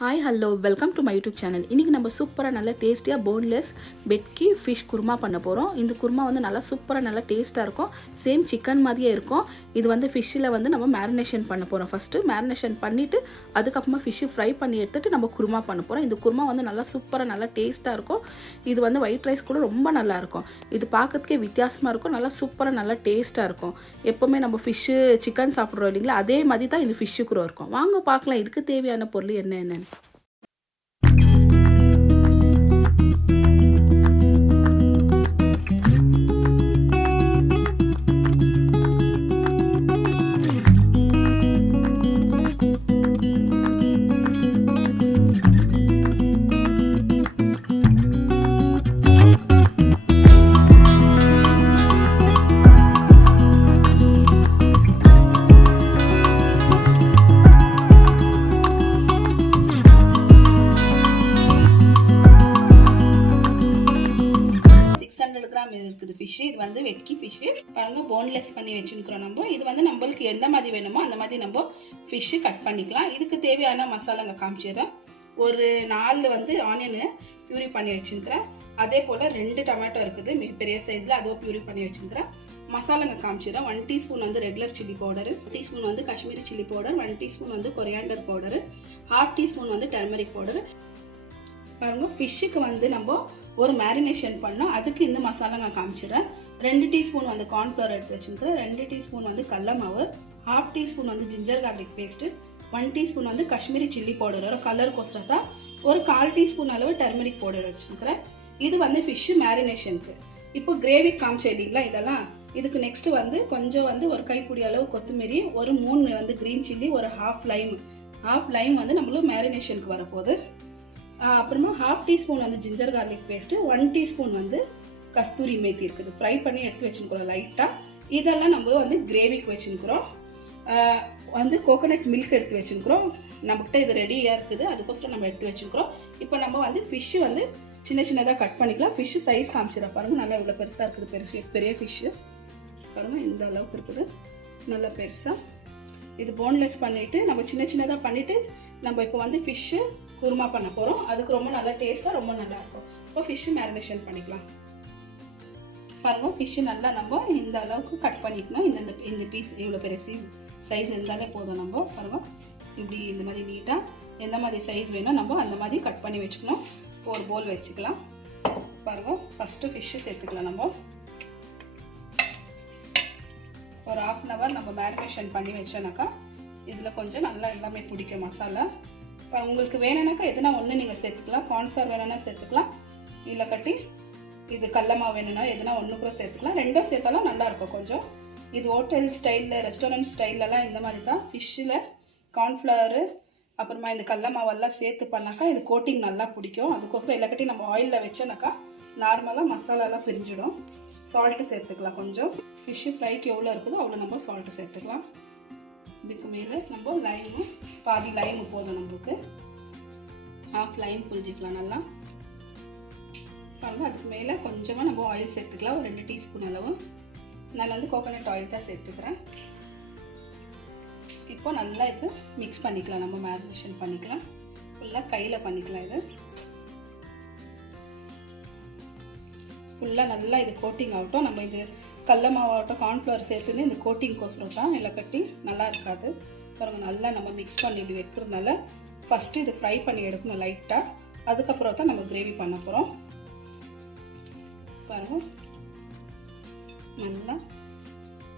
Hi hello welcome to my YouTube channel. இன்றைக்கி நம்ம சூப்பராக நல்லா டேஸ்டியாக போன்லெஸ் வெட்கி ஃபிஷ் குருமா பண்ண போகிறோம். இந்த குருமா வந்து நல்லா சூப்பராக நல்லா டேஸ்ட்டாக இருக்கும். சேம் சிக்கன் மாதிரியே இருக்கும். இது வந்து ஃபிஷ்ஷில் வந்து நம்ம மேரினேஷன் பண்ண போகிறோம். ஃபஸ்ட்டு மேரினேஷன் பண்ணிவிட்டு அதுக்கப்புறமா ஃபிஷ்ஷு ஃப்ரை பண்ணி எடுத்துகிட்டு நம்ம குருமா பண்ண போகிறோம். இந்த குருமா வந்து நல்லா சூப்பராக நல்லா டேஸ்ட்டாக இருக்கும். இது வந்து ஒயிட் ரைஸ் கூட ரொம்ப நல்லாயிருக்கும். இது பார்க்கறதுக்கே வித்தியாசமாக இருக்கும். நல்லா சூப்பராக நல்லா டேஸ்ட்டாக இருக்கும். எப்போவுமே நம்ம ஃபிஷ்ஷு சிக்கன் சாப்பிட்றோம் இல்லைங்களா, அதே மாதிரி தான் இந்த ஃபிஷ்ஷு கூட இருக்கும். வாங்க பார்க்கலாம் இதுக்கு தேவையான பொருள் என்னென்னு. இருக்குது ஃபிஷ்ஷு. இது வந்து வெட்கி ஃபிஷ்ஷு பாருங்க, போன்லெஸ் பண்ணி வச்சுருக்கிறோம். நம்ம இது வந்து நம்மளுக்கு எந்த மாதிரி வேணுமோ அந்த மாதிரி நம்ம ஃபிஷ்ஷு கட் பண்ணிக்கலாம். இதுக்கு தேவையான மசாலாங்க காமிச்சிடுறேன். ஒரு 4 வந்து ஆனியனு பியூரி பண்ணி வச்சுருக்கிறேன். அதே போல் 2 டொமேட்டோ இருக்குது பெரிய சைஸில், அதுவும் பியூரி பண்ணி வச்சுருக்கிறேன். மசாலாங்க காமிச்சிடுறேன். 1 டீஸ்பூன் வந்து ரெகுலர் சில்லி பவுடரு, 1 டீஸ்பூன் வந்து காஷ்மீரி சில்லி பவுடர், 1 டீஸ்பூன் வந்து கொரியாண்டர் பவுடரு, 1/2 டீஸ்பூன் வந்து டர்மரிக் பவுடரு. பாருங்கள், ஃபிஷ்ஷுக்கு வந்து நம்ம ஒரு மேரினேஷன் பண்ணோம். அதுக்கு இந்த மசாலா நான் காமிச்சிடுறேன். 2 டீஸ்பூன் வந்து கார்ன்ஃப்ளவர் எடுத்து வச்சுருக்கிறேன், 2 டீஸ்பூன் வந்து கடல மாவு, 1/2 டீஸ்பூன் வந்து ஜிஞ்சர் கார்லிக் பேஸ்ட்டு, 1 டீஸ்பூன் வந்து காஷ்மீரி சில்லி பவுடர், ஒரு கலருக்கோசரம் தான். ஒரு 1/4 டீஸ்பூன் அளவு டர்மரிக் பவுடர் வச்சுருக்கிறேன். இது வந்து ஃபிஷ்ஷு மேரினேஷனுக்கு. இப்போ கிரேவி காமிச்சேன் இல்லைங்களா, இதெல்லாம் இதுக்கு நெக்ஸ்ட்டு வந்து கொஞ்சம் வந்து ஒரு கைப்பிடி அளவு கொத்தமல்லி, ஒரு 3 வந்து க்ரீன் சில்லி, ஒரு ஹாஃப் லைம் வந்து நம்மளும் மேரினேஷனுக்கு வரப்போகுது. அப்புறமா 1/2 டீஸ்பூன் வந்து ஜிஞ்சர் கார்லிக் பேஸ்ட்டு, 1 டீஸ்பூன் வந்து கஸ்தூரி மேத்தி இருக்குது, ஃப்ரை பண்ணி எடுத்து வச்சுருக்கிறோம் லைட்டாக. இதெல்லாம் நம்ம வந்து கிரேவிக்கு வச்சுருக்கிறோம். வந்து கோகோனட் மில்க் எடுத்து வச்சுருக்கிறோம். நம்மகிட்ட இது ரெடியாக இருக்குது, அதுக்கோசரம் நம்ம எடுத்து வச்சுருக்கிறோம். இப்போ நம்ம வந்து ஃபிஷ்ஷு வந்து சின்ன சின்னதாக கட் பண்ணிக்கலாம். ஃபிஷ்ஷு சைஸ் காமிச்சிட பாருங்கள், நல்லா இவ்வளோ பெருசாக இருக்குது. பெரிய ஃபிஷ்ஷு பாருங்கள், இந்த அளவுக்கு இருக்குது, நல்லா பெருசாக. இது போன்லெஸ் பண்ணிவிட்டு நம்ம சின்ன சின்னதாக பண்ணிவிட்டு நம்ம இப்போ வந்து ஃபிஷ்ஷு குருமா பண்ண போகிறோம். அதுக்கு ரொம்ப நல்லா டேஸ்ட்டாக ரொம்ப நல்லாயிருக்கும். இப்போ ஃபிஷ்ஷு மேரினேஷன் பண்ணிக்கலாம். பாருங்கள், ஃபிஷ்ஷு நல்லா நம்ம இந்த அளவுக்கு கட் பண்ணிக்கணும். இந்த பீஸ் இவ்வளோ பெரிய சைஸ் இருந்தாலே போதும். நம்ம பாருங்கள், இப்படி இந்த மாதிரி நீட்டாக எந்த மாதிரி சைஸ் வேணும் நம்ம அந்த மாதிரி கட் பண்ணி வச்சுக்கணும். ஒரு போல் வச்சுக்கலாம். பாருங்கள், ஃபஸ்ட்டு ஃபிஷ்ஷு சேர்த்துக்கலாம். நம்ம ஒரு 1/2 hour நம்ம மேரினேஷன் பண்ணி வச்சோன்னாக்கா இதில் கொஞ்சம் நல்லா எல்லாமே பிடிக்கும் மசாலா. இப்போ உங்களுக்கு வேணும்னாக்கா எதுனா ஒன்று நீங்கள் சேர்த்துக்கலாம். கார்ன்ஃப்ளவர் வேணும்னா சேர்த்துக்கலாம், இல்லை கட்டி இது கடலமாவு வேணும்னா எதுனா ஒன்று கூட சேர்த்துக்கலாம். 2ம் சேர்த்தாலும் நல்லாயிருக்கும் கொஞ்சம். இது ஹோட்டல் ஸ்டைலில், ரெஸ்டாரண்ட் ஸ்டைலெலாம் இந்த மாதிரி தான் ஃபிஷ்ஷில் கார்ன்ஃப்ளவரு அப்புறமா இந்த கடல மாவெல்லாம் சேர்த்து பண்ணாக்கா இது கோட்டிங் நல்லா பிடிக்கும். அதுக்கோசரம் எல்லாக்கட்டி நம்ம ஆயிலில் வச்சோன்னாக்கா நார்மலாக மசாலாலாம் பிரிஞ்சிடும். சால்ட்டு சேர்த்துக்கலாம் கொஞ்சம். ஃபிஷ்ஷு ஃப்ரைக்கு எவ்வளோ இருக்குதோ அவ்வளோ நம்ம சால்ட்டு சேர்த்துக்கலாம். இதுக்கு மேலே நம்ம லைமு, பாதி லைமு போதும் நம்மளுக்கு, 1/2 லைம் புரிஞ்சிக்கலாம் நல்லா. பாருங்கள், அதுக்கு மேலே கொஞ்சமாக நம்ம ஆயில் சேர்த்துக்கலாம், ஒரு 2 டீஸ்பூன் அளவு. நான் வந்து கோகோனட் ஆயில் தான் சேர்த்துக்கிறேன். இப்போ நல்லா இது மிக்ஸ் பண்ணிக்கலாம். நம்ம மேரினேஷன் பண்ணிக்கலாம், ஃபுல்லாக கையில் பண்ணிக்கலாம். இது ஃபுல்லாக நல்லா இது கோட்டிங் ஆகட்டும். நம்ம இது கடல மாவாகட்டும் கார்ன்ஃப்ளவர் சேர்த்துருந்து இந்த கோட்டிங்கோசரம் தான், இல்லை கட்டி நல்லா இருக்காது. பாருங்கள், நல்லா நம்ம மிக்ஸ் பண்ணி இப்படி வைக்கிறதுனால ஃபஸ்ட்டு இது ஃப்ரை பண்ணி எடுக்கணும் லைட்டாக. அதுக்கப்புறம் தான் நம்ம கிரேவி பண்ண போகிறோம். பாருங்கள், நல்லா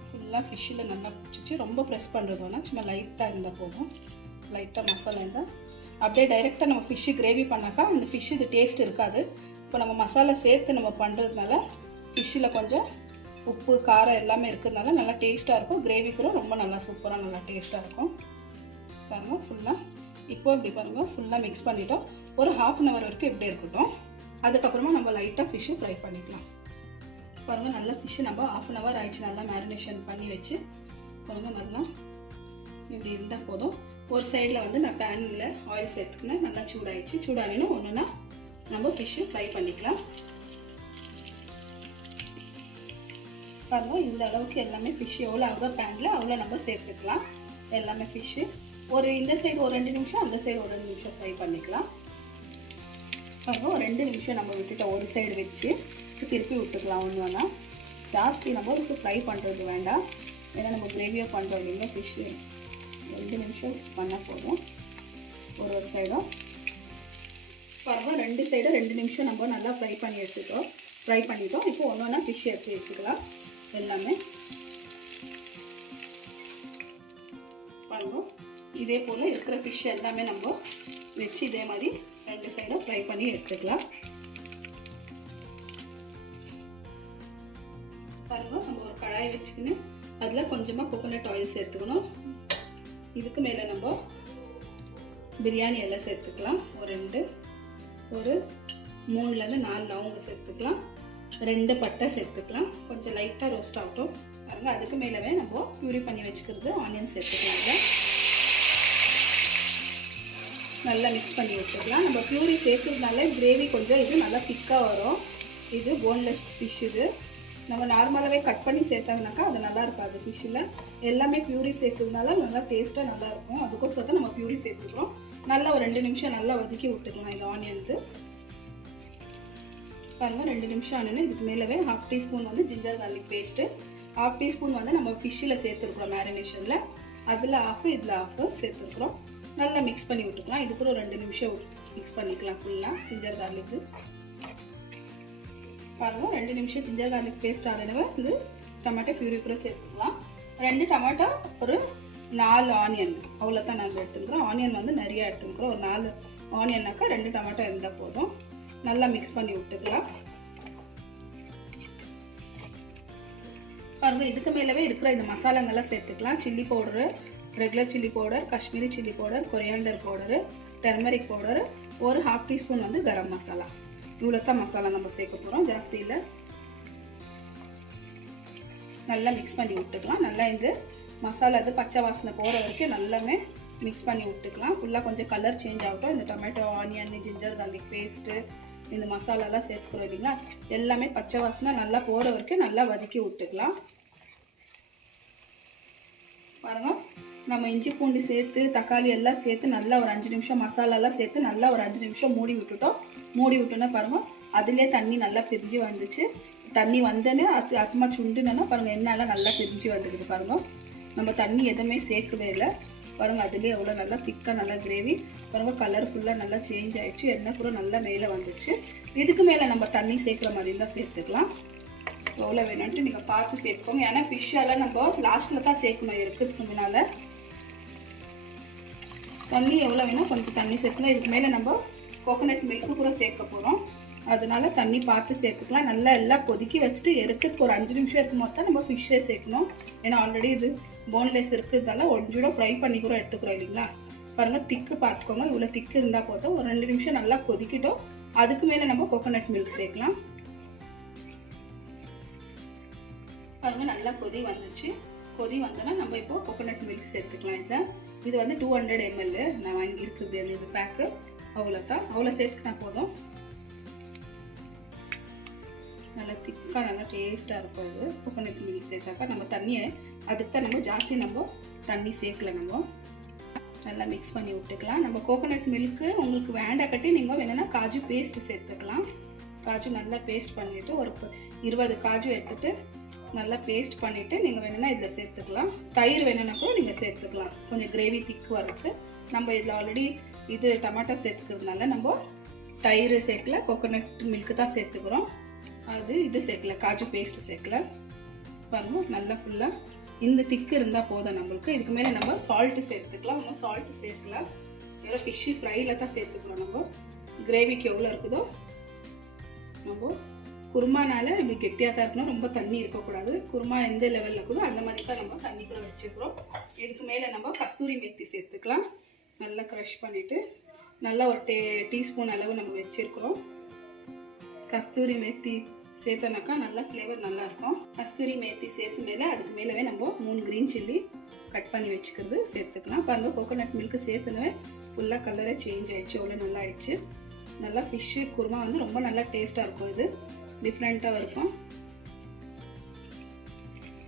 ஃபுல்லாக ஃபிஷ்ஷில் நல்லா பிடிச்சிச்சு. ரொம்ப ப்ரெஸ் பண்ணுறது வேணால், சும்மா லைட்டாக இருந்தால் போதும். லைட்டாக மசாலா இருந்தால் அப்படியே டைரெக்டாக நம்ம ஃபிஷ்ஷு கிரேவி பண்ணாக்கா இந்த ஃபிஷ்ஷு இது டேஸ்ட் இருக்காது. இப்போ நம்ம மசாலா சேர்த்து நம்ம பண்ணுறதுனால ஃபிஷ்ஷில் கொஞ்சம் உப்பு காரம் எல்லாமே இருக்கிறதுனால நல்லா டேஸ்ட்டாக இருக்கும். கிரேவி கூட ரொம்ப நல்லா சூப்பராக நல்லா டேஸ்ட்டாக இருக்கும். பாருங்கள், ஃபுல்லாக இப்போ இப்படி பாருங்கள் ஃபுல்லாக மிக்ஸ் பண்ணிட்டோம். ஒரு 1/2 hour வரைக்கும் இப்படி இருக்கட்டும். அதுக்கப்புறமா நம்ம லைட்டாக ஃபிஷ்ஷு ஃப்ரை பண்ணிக்கலாம். பாருங்கள், நல்லா ஃபிஷ்ஷு நம்ம 1/2 hour ஆயிடுச்சு நல்லா மேரினேஷன் பண்ணி வச்சு. பாருங்கள், நல்லா இப்படி இருந்தால் போதும். ஒரு சைடில் வந்து நான் பேனில் ஆயில் சேர்த்துக்கினேன், நல்லா சூடாகிடுச்சு. சூடாகினோம் ஒன்றுனா நம்ம ஃபிஷ்ஷு ஃப்ரை பண்ணிக்கலாம். பாருங்கள், இந்த அளவுக்கு எல்லாமே ஃபிஷ் எவ்வளோ ஆகுதோ பேனில் அவ்வளோ நம்ம சேர்த்துக்கலாம் எல்லாமே ஃபிஷ்ஷு. இந்த சைடு ஒரு 2 நிமிஷம், அந்த சைடு ஒரு 2 நிமிஷம் ஃப்ரை பண்ணிக்கலாம். அப்புறம் 2 நிமிஷம் நம்ம விட்டுட்டு ஒரு சைடு வச்சு திருப்பி விட்டுக்கலாம். ஒன்று ஜாஸ்தி நம்ம ஃப்ரை பண்ணுறது வேண்டாம், ஏன்னா நம்ம கிரேவியாக பண்ணுறோம் இல்லைங்களா ஃபிஷ்ஷு. 2 நிமிஷம் பண்ணால் போதும். ஒரு சைடும் பாருங்க, 2 சைடும் 2 நிமிஷம் நம்ம நல்லா ஃப்ரை பண்ணிட்டோம். இப்போ ஒன்று ஃபிஷ் எடுத்து வச்சுக்கலாம். எல்லாமே பாருங்க, இதே போல் இருக்கிற ஃபிஷ் எல்லாமே நம்ம வச்சு இதே மாதிரி 2 சைடும் ஃப்ரை பண்ணி எடுத்துக்கலாம். பாருங்க, நம்ம ஒரு கடாய் வச்சுக்கின்னு அதில் கொஞ்சமாக கோகோனட் ஆயில் சேர்த்துக்கணும். இதுக்கு மேலே நம்ம பிரியாணி எல்லாம் சேர்த்துக்கலாம். ஒரு 3லேருந்து 4 லவங்க சேர்த்துக்கலாம். 2 பட்டை சேர்த்துக்கலாம். கொஞ்சம் லைட்டாக ரோஸ்ட் ஆகட்டும். பாருங்க, அதுக்கு மேலவே நம்ம பியூரி பண்ணி வச்சுக்கிறது ஆனியன் சேர்த்துக்கலாங்க. நல்லா மிக்ஸ் பண்ணி வச்சுக்கலாம். நம்ம பியூரி சேர்த்துறதுனால கிரேவி கொஞ்சம் இது நல்லா திக்காக வரும். இது போன்லெஸ் ஃபிஷ். இது நம்ம நார்மலாகவே கட் பண்ணி சேர்த்தாங்கனாக்கா அது நல்லா இருக்காது. ஃபிஷ்ஷில் எல்லாமே பியூரி சேர்த்துறதுனால நல்லா டேஸ்ட்டாக நல்லாயிருக்கும். அதுக்கோசரம் நம்ம பியூரி சேர்த்துக்கிறோம். நல்லா ஒரு 2 நிமிஷம் நல்லா வதக்கி விட்டுக்கலாம். இது ஆனியனுக்கு பாருங்கள், 2 நிமிஷம் ஆனது. இதுக்கு மேலவே 1/2 டீஸ்பூன் வந்து ஜிஞ்சர் கார்லிக் பேஸ்ட்டு, 1/2 டீஸ்பூன் வந்து நம்ம ஃபிஷ்ஷில் சேர்த்துருக்குறோம் மேரினேஷனில். அதில் 1/2 இதில் 1/2 சேர்த்துருக்குறோம். நல்லா மிக்ஸ் பண்ணி விட்டுக்கலாம். இதுக்கு ஒரு 2 நிமிஷம் மிக்ஸ் பண்ணிக்கலாம் ஃபுல்லாக ஜிஞ்சர் கார்லிக்கு. பாருங்கள், 2 நிமிஷம் ஜிஞ்சர் கார்லிக் பேஸ்ட் ஆனவே இது டொமேட்டோ பியூரி கூட சேர்த்துக்கலாம். 2 டொமேட்டோ, ஒரு 4 ஆனியன், அவ்வளோதான் நாங்கள் எடுத்துக்கிறோம். ஆனியன் வந்து நிறையா எடுத்துக்கிறோம். ஒரு 4 ஆனியன்னாக்கா 2 டொமேட்டோ இருந்தால் போதும். நல்லா மிக்ஸ் பண்ணி விட்டுக்கலாம். பாருங்க, இதுக்கு மேலவே இருக்கிற இந்த மசாலாங்கெல்லாம் சேர்த்துக்கலாம். Chilli powder, regular chilli powder, Kashmiri chilli powder, coriander powder, turmeric powder, ஒரு 1/2 டீஸ்பூன் வந்து கரம் மசாலா. இவ்வளோ தான் மசாலா நம்ம சேர்க்க போகிறோம், ஜாஸ்தி இல்லை. நல்லா மிக்ஸ் பண்ணி விட்டுக்கலாம். நல்லா இந்த மசாலா இது பச்சை வாசனை போகிற வரைக்கும் நல்லாமே மிக்ஸ் பண்ணி விட்டுக்கலாம். ஃபுல்லாக கொஞ்சம் கலர் சேஞ்ச் ஆகட்டும். இந்த tomato, onion, ginger garlic paste, இந்த மசாலாலாம் சேர்த்துக்கிறோம் இல்லைங்களா, எல்லாமே பச்சை வாசனை நல்லா போகிற வரைக்கும் நல்லா வதக்கி விட்டுக்கலாம். பாருங்கள், நம்ம இஞ்சி பூண்டு சேர்த்து தக்காளி எல்லாம் சேர்த்து நல்லா ஒரு 5 நிமிஷம் மசாலாலாம் சேர்த்து நல்லா ஒரு 5 நிமிஷம் மூடி விட்டோன்னா பாருங்கள், அதுலேயே தண்ணி நல்லா பிரிஞ்சு வந்துச்சு. தண்ணி வந்தோன்னே அத்துமா சுண்டுனா பாருங்கள், எண்ணெயெல்லாம் நல்லா பிரிஞ்சு வந்துடுது. பாருங்கள், நம்ம தண்ணி எதுவுமே சேர்க்கவே இல்லை. பாருங்கள், அதுலேயே எவ்வளோ நல்லா திக்காக நல்லா கிரேவி. பாருங்கள், கலர் ஃபுல்லாக நல்லா சேஞ்ச் ஆகிடுச்சு. எண்ணெய் கூட நல்லா மேலே வந்துடுச்சு. இதுக்கு மேலே நம்ம தண்ணி சேர்க்குற மாதிரி தான் சேர்த்துக்கலாம். எவ்வளோ வேணும்ன்ட்டு நீங்கள் பார்த்து சேர்த்துக்கோங்க. ஏன்னா ஃபிஷ்ஷெல்லாம் நம்ம லாஸ்ட்டில் தான் சேர்க்கணும் இருக்கிறதுக்கு முன்னால். தண்ணி எவ்வளோ வேணும் கொஞ்சம் தண்ணி சேர்த்துக்கலாம். இதுக்கு மேலே நம்ம கோகோனட் மில்க்கு கூட சேர்க்க போகிறோம். அதனால தண்ணி பார்த்து சேர்த்துக்கலாம். நல்லா எல்லாம் கொதிக்கி வச்சுட்டு எடுக்கிறதுக்கு ஒரு 5 நிமிஷம் எடுத்து மொத்தம் நம்ம ஃபிஷ்ஷே சேர்க்கணும். ஏன்னா ஆல்ரெடி இது போன்லெஸ் இருக்கிறதால ஒன்று ஃப்ரை பண்ணி கூட எடுத்துக்கிறோம் இல்லைங்களா. பாருங்கள், திக்கு பார்த்துக்கோங்க. இவ்வளோ திக்கு இருந்தால் போதும். ஒரு 2 நிமிஷம் நல்லா கொதிக்கிட்டோம். அதுக்கு மேலே நம்ம கோகோனட் மில்க் சேர்க்கலாம். பாருங்கள், நல்லா கொதி வந்துச்சு. கொதி வந்தோன்னா நம்ம இப்போ கோகோனட் மில்க் சேர்த்துக்கலாம். இது வந்து 200 ml நான் வாங்கி இருக்குது. இது பேக்கு அவ்வளோதான். அவ்வளோ சேர்த்துக்கினா போதும். நல்லா திக்காக நல்லா டேஸ்ட்டாக இருக்கும். இது கோகோனட் மில்க் சேர்த்தாக்கா நம்ம தண்ணியை அதுக்கு தான் நம்ம ஜாஸ்தி தண்ணி சேர்க்கல. நம்ம நல்லா மிக்ஸ் பண்ணி விட்டுக்கலாம். நம்ம கோகோனட் மில்க்கு உங்களுக்கு வேண்டாக்கட்டி நீங்கள் வேணும்னா காஜு பேஸ்ட்டு சேர்த்துக்கலாம். காஜு நல்லா பேஸ்ட் பண்ணிவிட்டு ஒரு 20 காஜு எடுத்துகிட்டு நல்லா பேஸ்ட் பண்ணிவிட்டு நீங்கள் வேணும்னா இதில் சேர்த்துக்கலாம். தயிர் வேணும்னா கூட நீங்கள் சேர்த்துக்கலாம். கொஞ்சம் கிரேவி திக்கு வரதுக்கு. நம்ம இதில் ஆல்ரெடி இது டொமேட்டோ சேர்த்துக்கிறதுனால நம்ம தயிர் சேர்க்கல, கோகோனட் மில்க்கு தான் சேர்த்துக்கிறோம். இது சேர்க்கல, காஜு பேஸ்ட்டு சேர்க்கல. பாருங்கள், நல்லா ஃபுல்லாக இந்த திக்கு இருந்தால் போதும் நம்மளுக்கு. இதுக்கு மேலே நம்ம சால்ட்டு சேர்த்துக்கலாம். இன்னும் சால்ட்டு சேர்க்கலாம். எவ்வளோ ஃபிஷ்ஷு ஃப்ரையில் தான் சேர்த்துக்கிறோம். நம்ம கிரேவிக்கு எவ்வளோ இருக்குதோ, நம்ம குருமானால இப்படி கெட்டியாக தான் இருக்கணும், ரொம்ப தண்ணி இருக்கக்கூடாது. குருமா எந்த லெவலில் இருக்குதோ அந்த மாதிரி தான் நம்ம தண்ணி கூட வச்சுக்கிறோம். இதுக்கு மேலே நம்ம கஸ்தூரி மேத்தி சேர்த்துக்கலாம். நல்லா க்ரஷ் பண்ணிவிட்டு நல்லா ஒரு டீஸ்பூன் அளவு நம்ம வச்சுருக்கிறோம். கஸ்தூரி மேத்தி சேர்த்தனாக்கா நல்லா ஃப்ளேவர் நல்லாயிருக்கும். கஸ்தூரி மேத்தி சேர்த்து மேலே அதுக்கு மேலவே நம்ம 3 க்ரீன் சில்லி கட் பண்ணி வச்சுக்கிறது சேர்த்துக்கலாம். பாருங்கள், கோகோனட் மில்க்கு சேர்த்துனவே ஃபுல்லாக கலரே சேஞ்ச் ஆகிடுச்சு. எவ்வளோ நல்லா ஆயிடுச்சு. நல்லா ஃபிஷ்ஷு குருமா வந்து ரொம்ப நல்லா டேஸ்ட்டாக இருக்கும். இது டிஃப்ரெண்ட்டாக இருக்கும்.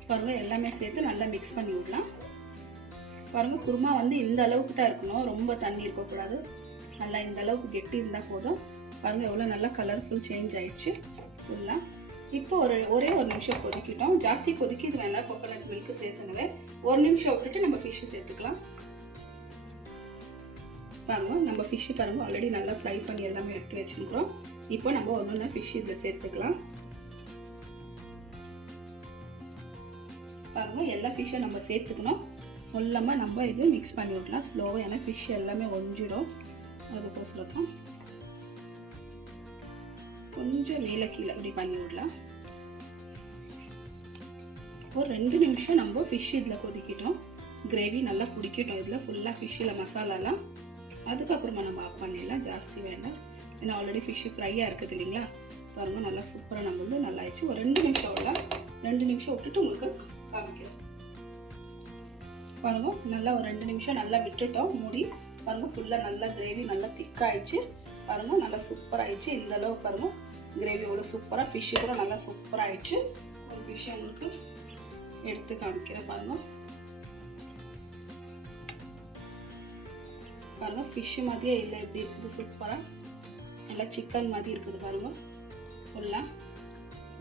பாருங்கள், எல்லாமே சேர்த்து நல்லா மிக்ஸ் பண்ணி விடலாம். பாருங்கள் குருமா வந்து இந்த அளவுக்கு தான் இருக்கணும், ரொம்ப தண்ணி இருக்கக்கூடாது. நல்லா இந்த அளவுக்கு கெட்டி இருந்தால் போதும். பாருங்கள் எவ்வளோ நல்லா கலர்ஃபுல் சேஞ்ச் ஆயிடுச்சு ஃபுல்லாக. இப்போ ஒரே ஒரு நிமிஷம் கொதிக்கிட்டோம். ஜாஸ்தி கொதிக்கி இது வேணால் கோகோனட் மில்க்கு சேர்த்துனவே 1 நிமிஷம் விட்டுட்டு நம்ம ஃபிஷ்ஷு சேர்த்துக்கலாம். பாருங்கள் நம்ம ஃபிஷ்ஷு பாருங்கள் ஆல்ரெடி நல்லா ஃப்ரை பண்ணி எல்லாமே எடுத்து வச்சுருக்கிறோம். இப்போ நம்ம ஒன்று ஃபிஷ் இதில் சேர்த்துக்கலாம். பாருங்கள் எல்லா ஃபிஷ்ஷும் நம்ம சேர்த்துக்கணும். ஃபுல்லாக நம்ம இது மிக்ஸ் பண்ணி விடலாம் ஸ்லோவாக, ஏன்னா ஃபிஷ் எல்லாமே ஒஞ்சிடும். அதுக்கோசரம் தான் கொஞ்சம் மேலே கீழே அப்படி பண்ணி விடலாம். ஒரு 2 நிமிஷம் நம்ம ஃபிஷ் இதில் கொதிக்கிட்டோம். கிரேவி நல்லா பிடிக்கட்டும் இதில் ஃபுல்லாக ஃபிஷ்ஷில் மசாலாலாம். அதுக்கப்புறமா நம்ம ஆஃப் பண்ணிடலாம், ஜாஸ்தி வேண்டாம், ஏன்னா ஆல்ரெடி ஃபிஷ்ஷு ஃப்ரையாக இருக்குது இல்லைங்களா. பாருங்கள் நல்லா சூப்பராக நம்ம வந்து நல்லா ஆயிடுச்சு. ஒரு 2 நிமிஷம் விடலாம். 2 நிமிஷம் விட்டுட்டு உங்களுக்கு காமிக்கிறேன். பாருங்கள் நல்லா ஒரு 2 நிமிஷம் நல்லா விட்டுட்டோம் மூடி. பாருங்கள் ஃபுல்லாக நல்லா கிரேவி நல்லா திக்காகிடுச்சு. பாருங்கள் நல்லா சூப்பராக ஆயிடுச்சு. இந்த அளவு பாருங்கள் கிரேவி எவ்வளோ சூப்பராக, ஃபிஷ்ஷு கூட நல்லா சூப்பராக ஆயிடுச்சு. ஒரு விஷயம் உங்களுக்கு எடுத்து காமிக்கிறேன். பாருங்கள் பாருங்கள் ஃபிஷ்ஷு மாதிரியே இல்லை, எப்படி இருக்குது சூப்பராக, நல்லா சிக்கன் மாதிரி இருக்குது. பாருங்கள் ஃபுல்லாக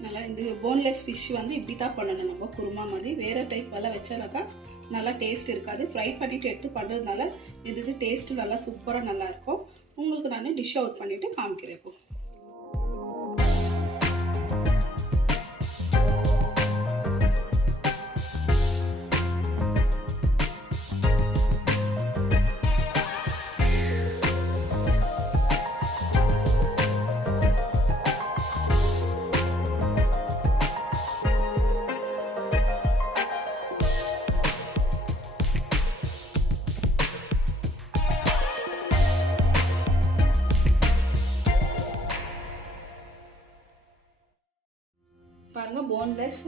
நல்லா இந்த போன்லெஸ் ஃபிஷ் வந்து இப்படி தான் பண்ணணும் நம்ம குருமா மாதிரி. வேறு டைப் எல்லாம் வச்சாலாக்கா நல்லா டேஸ்ட் இருக்காது. ஃப்ரை பண்ணிவிட்டு எடுத்து பண்ணுறதுனால இது டேஸ்ட்டு நல்லா சூப்பராக நல்லாயிருக்கும். உங்களுக்கு நான் டிஷ் அவுட் பண்ணிவிட்டு காமிக்கிறேன். இப்போ பாருங்கள் போன்லெஸ்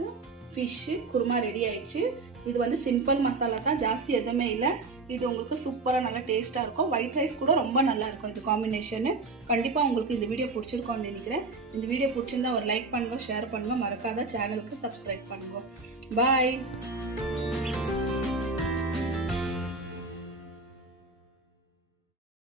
ஃபிஷ்ஷு குருமா ரெடி ஆயிடுச்சு. இது வந்து சிம்பிள் மசாலா தான், ஜாஸ்தி எதுவுமே இல்லை. இது உங்களுக்கு சூப்பராக நல்லா டேஸ்ட்டாக இருக்கும். ஒயிட் ரைஸ் கூட ரொம்ப நல்லா இருக்கும் இது காம்பினேஷனு. கண்டிப்பாக உங்களுக்கு இந்த வீடியோ பிடிச்சிருக்கோன்னு நினைக்கிறேன். இந்த வீடியோ பிடிச்சிருந்தா ஒரு லைக் பண்ணுங்கள், ஷேர் பண்ணுங்கள், மறக்காத சேனலுக்கு சப்ஸ்கிரைப் பண்ணுங்கள். பாய்.